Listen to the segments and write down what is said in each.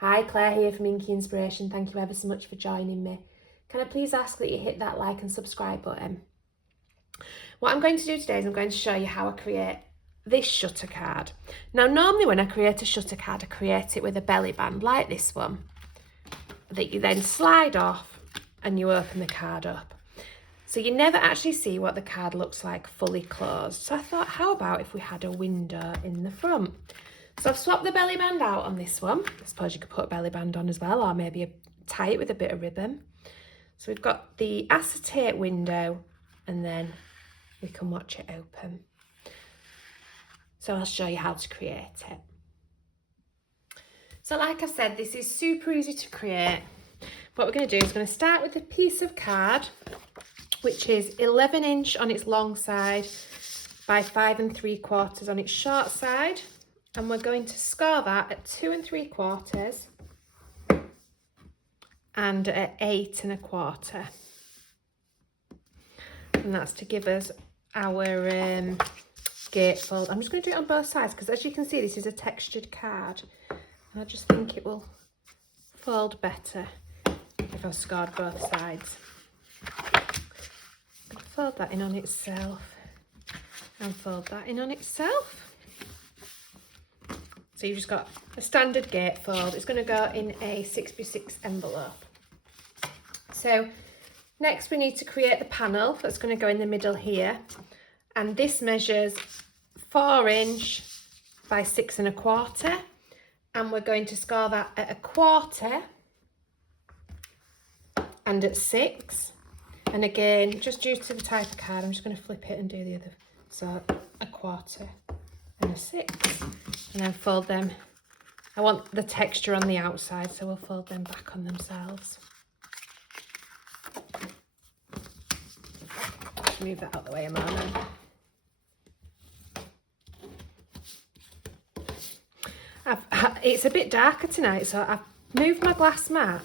Hi, Claire here from Inky Inspiration. Thank you ever so much for joining me. Can I please ask that you hit that like and subscribe button? What I'm going to do today is I'm going to show you how I create this shutter card. Now, normally when I create a shutter card, I create it with a belly band like this one that you then slide off and you open the card up. So you never actually see what the card looks like fully closed. So I thought, how about if we had a window in the front? So I've swapped the belly band out on this one. I suppose you could put a belly band on as well, or maybe tie it with a bit of ribbon. So we've got the acetate window, and then we can watch it open. So I'll show you how to create it. So like I said, this is super easy to create. What we're going to do is we're going to start with a piece of card, which is 11 inch on its long side by 5 3/4 on its short side. And we're going to score that at 2 3/4 and at 8 1/4. And that's to give us our gatefold. I'm just going to do it on both sides because, as you can see, this is a textured card. And I just think it will fold better if I've scored both sides. Fold that in on itself and fold that in on itself. So you've just got a standard gatefold. It's going to go in a 6x6 envelope. So next we need to create the panel that's going to go in the middle here. And this measures 4 inch by 6 1/4. And we're going to score that at 1/4 and at 6. And again, just due to the type of card, I'm just going to flip it and do the other. So 1/4 and a 6. And then fold them. I want the texture on the outside, so we'll fold them back on themselves. Just move that out the way a moment. It's a bit darker tonight, so I've moved my glass mat,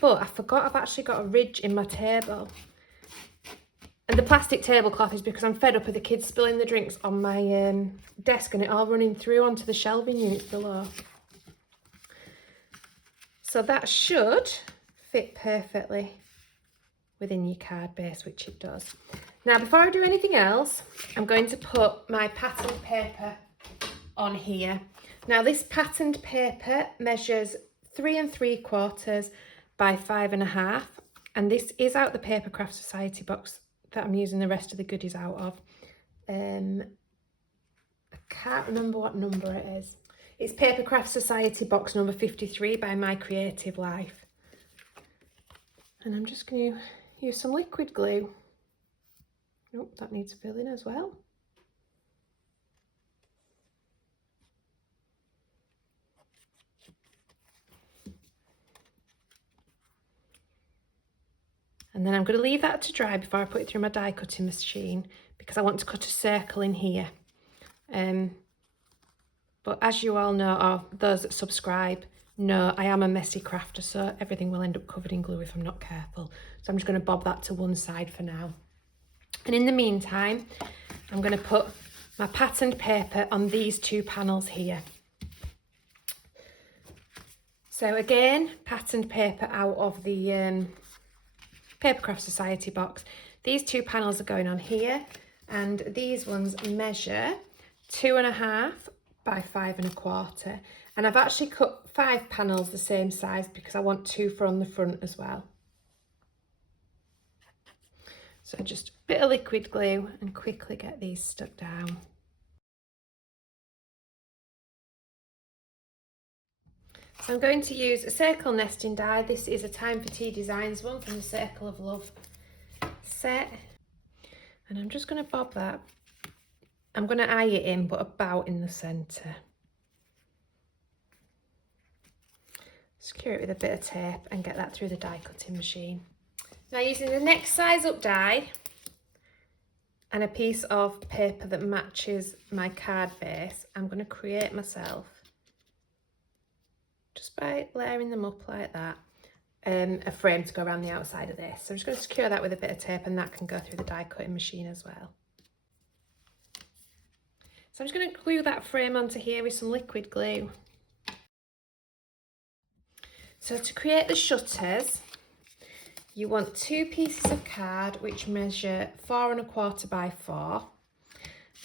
but I forgot I've actually got a ridge in my table. And the plastic tablecloth is because I'm fed up with the kids spilling the drinks on my desk and it all running through onto the shelving units below. So that should fit perfectly within your card base, which it does. Now, before I do anything else, I'm going to put my patterned paper on here. Now, this patterned paper measures 3 3/4 by 5 1/2, and this is out the Papercraft Society box that I'm using the rest of the goodies out of. I can't remember what number it is. It's Papercraft Society box number 53 by My Creative Life. And I'm just going to use some liquid glue. Oh, that needs filling as well. And then I'm going to leave that to dry before I put it through my die cutting machine because I want to cut a circle in here. But as you all know, or those that subscribe know, I am a messy crafter, so everything will end up covered in glue if I'm not careful. So I'm just going to bob that to one side for now. And in the meantime, I'm going to put my patterned paper on these 2 panels here. So again, patterned paper out of the Papercraft Society box. These 2 panels are going on here, and these ones measure 2 1/2 by 5 1/4. And I've actually cut 5 panels the same size because I want 2 for on the front as well. So just a bit of liquid glue and quickly get these stuck down. So I'm going to use a circle nesting die. This is a Time for Tea Designs one from the Circle of Love set. And I'm just going to bob that. I'm going to eye it in, but about in the centre. Secure it with a bit of tape and get that through the die cutting machine. Now, using the next size up die and a piece of paper that matches my card base, I'm going to create myself, just by layering them up like that, a frame to go around the outside of this. So I'm just going to secure that with a bit of tape, and that can go through the die cutting machine as well. So I'm just going to glue that frame onto here with some liquid glue. So to create the shutters, you want 2 pieces of card which measure 4 1/4 by 4,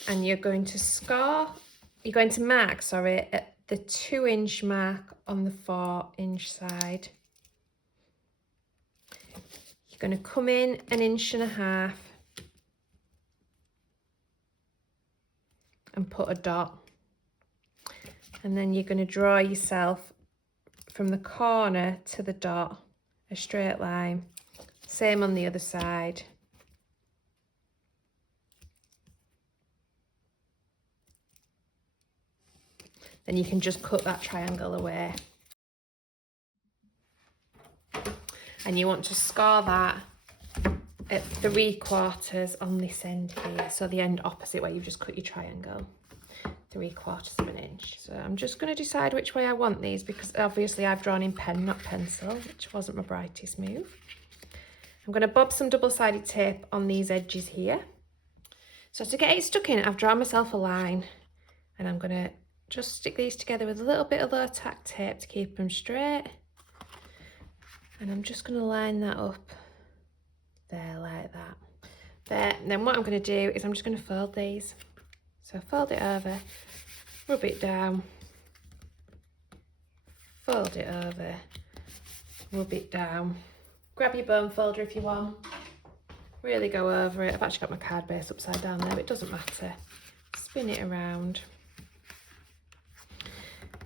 and you're going to mark, at the 2-inch mark on the 4-inch side. You're going to come in 1.5 inches and put a dot, and then you're going to draw yourself from the corner to the dot a straight line. Same on the other side. Then you can just cut that triangle away. And you want to score that at 3/4 on this end here. So the end opposite where you've just cut your triangle. 3/4 of an inch. So I'm just going to decide which way I want these, because obviously I've drawn in pen, not pencil, which wasn't my brightest move. I'm going to bob some double-sided tape on these edges here. So to get it stuck in, I've drawn myself a line, and I'm going to just stick these together with a little bit of low tack tape to keep them straight. And I'm just going to line that up there like that. There. And then what I'm going to do is I'm just going to fold these. So fold it over, rub it down, fold it over, rub it down. Grab your bone folder if you want. Really go over it. I've actually got my card base upside down there, but it doesn't matter. Spin it around.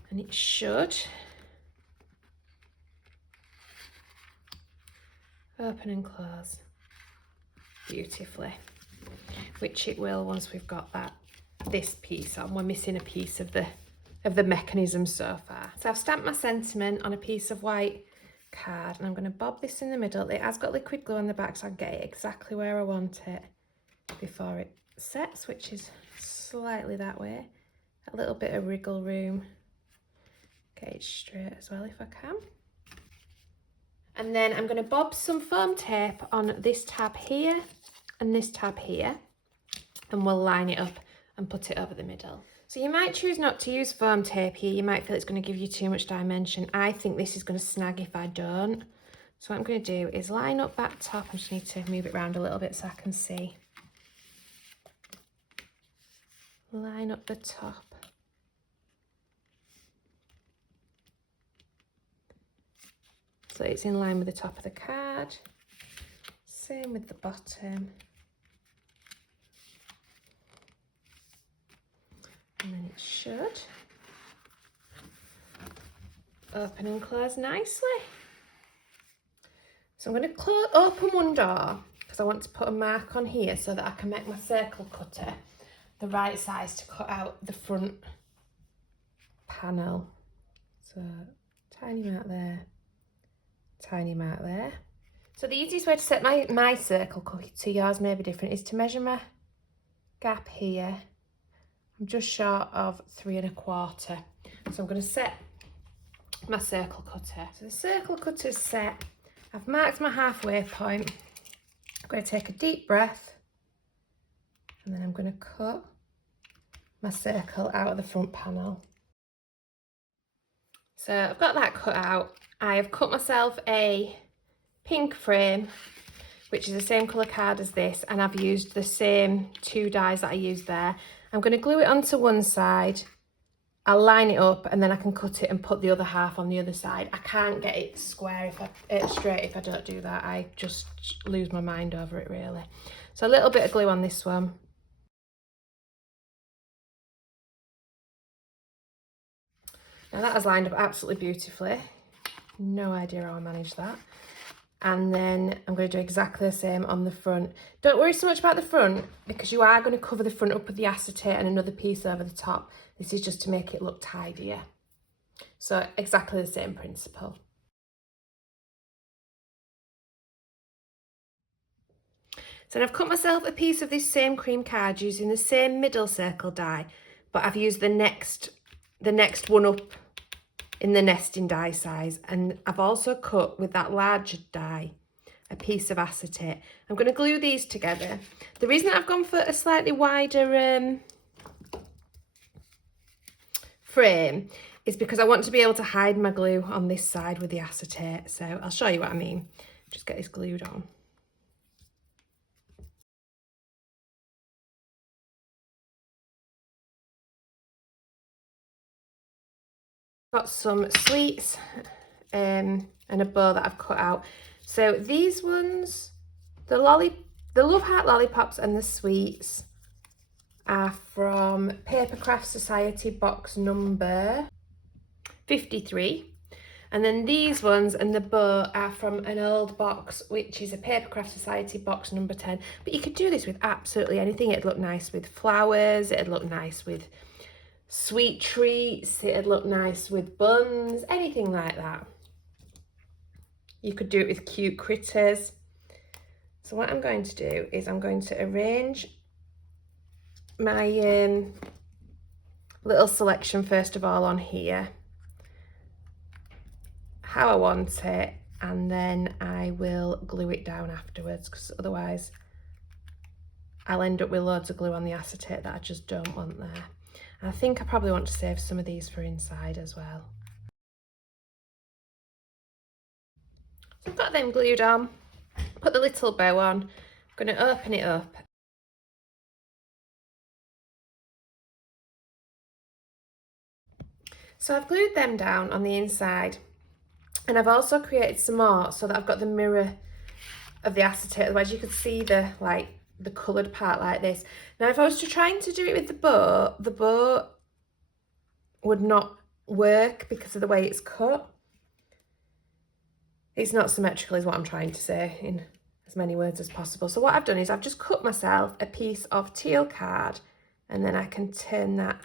And it should open and close beautifully, which it will once we've got this piece on. We're missing a piece of the mechanism so far. So I've stamped my sentiment on a piece of white card, and I'm going to bob this in the middle. It has got liquid glue on the back, so I get it exactly where I want it before it sets, which is slightly that way. A little bit of wriggle room. Get it straight as well if I can. And then I'm going to bob some foam tape on this tab here and this tab here, and we'll line it up and put it over the middle. So you might choose not to use foam tape here. You might feel it's going to give you too much dimension. I think this is going to snag if I don't. So what I'm going to do is line up that top. I just need to move it around a little bit so I can see. Line up the top. So it's in line with the top of the card. Same with the bottom. And then it should open and close nicely. So I'm going to open one door because I want to put a mark on here so that I can make my circle cutter the right size to cut out the front panel. So tiny mark there, tiny mark there. So the easiest way to set my circle cutter, yours may be different, is to measure my gap here. I'm just short of 3 1/4. So I'm going to set my circle cutter. So the circle cutter's set. I've marked my halfway point. I'm going to take a deep breath, and then I'm going to cut my circle out of the front panel. So I've got that cut out. I have cut myself a pink frame, which is the same colour card as this, and I've used the same 2 dies that I used there. I'm going to glue it onto one side, I'll line it up, and then I can cut it and put the other half on the other side. I can't get it straight if I don't do that. I just lose my mind over it really. So a little bit of glue on this one. Now that has lined up absolutely beautifully. No idea how I managed that. And then I'm going to do exactly the same on the front. Don't worry so much about the front, because you are going to cover the front up with the acetate and another piece over the top. This is just to make it look tidier. So exactly the same principle. So I've cut myself a piece of this same cream card using the same middle circle die, but I've used the next one up in the nesting die size, and I've also cut with that larger die a piece of acetate. I'm going to glue these together. The reason I've gone for a slightly wider frame is because I want to be able to hide my glue on this side with the acetate. So I'll show you what I mean. Just get this glued on. Got some sweets and a bow that I've cut out. So these ones, the Love Heart lollipops and the sweets are from Papercraft Society box number 53. And then these ones and the bow are from an old box, which is a Papercraft Society box number 10. But you could do this with absolutely anything. It'd look nice with flowers, it'd look nice with sweet treats, it'd look nice with buns, anything like that. You could do it with cute critters. So what I'm going to do is I'm going to arrange my little selection first of all on here, how I want it, and then I will glue it down afterwards, because otherwise I'll end up with loads of glue on the acetate that I just don't want there. And I think I probably want to save some of these for inside as well. So I've got them glued on, put the little bow on, I'm going to open it up. So I've glued them down on the inside, and I've also created some more so that I've got the mirror of the acetate, otherwise you could see the coloured part like this. Now if I was trying to do it with the bow would not work because of the way it's cut. It's not symmetrical is what I'm trying to say in as many words as possible. So what I've done is I've just cut myself a piece of teal card, and then I can turn that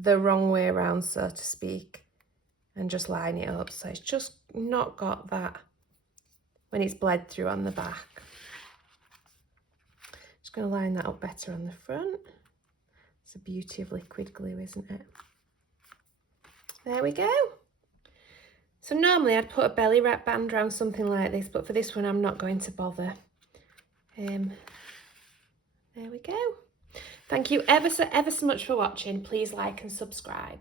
the wrong way around, so to speak, and just line it up so it's just not got that when it's bled through on the back. Just going to line that up better on the front. It's the beauty of liquid glue, isn't it? There we go. So normally I'd put a belly wrap band around something like this, but for this one I'm not going to bother. There we go. Thank you ever so much for watching. Please like and subscribe.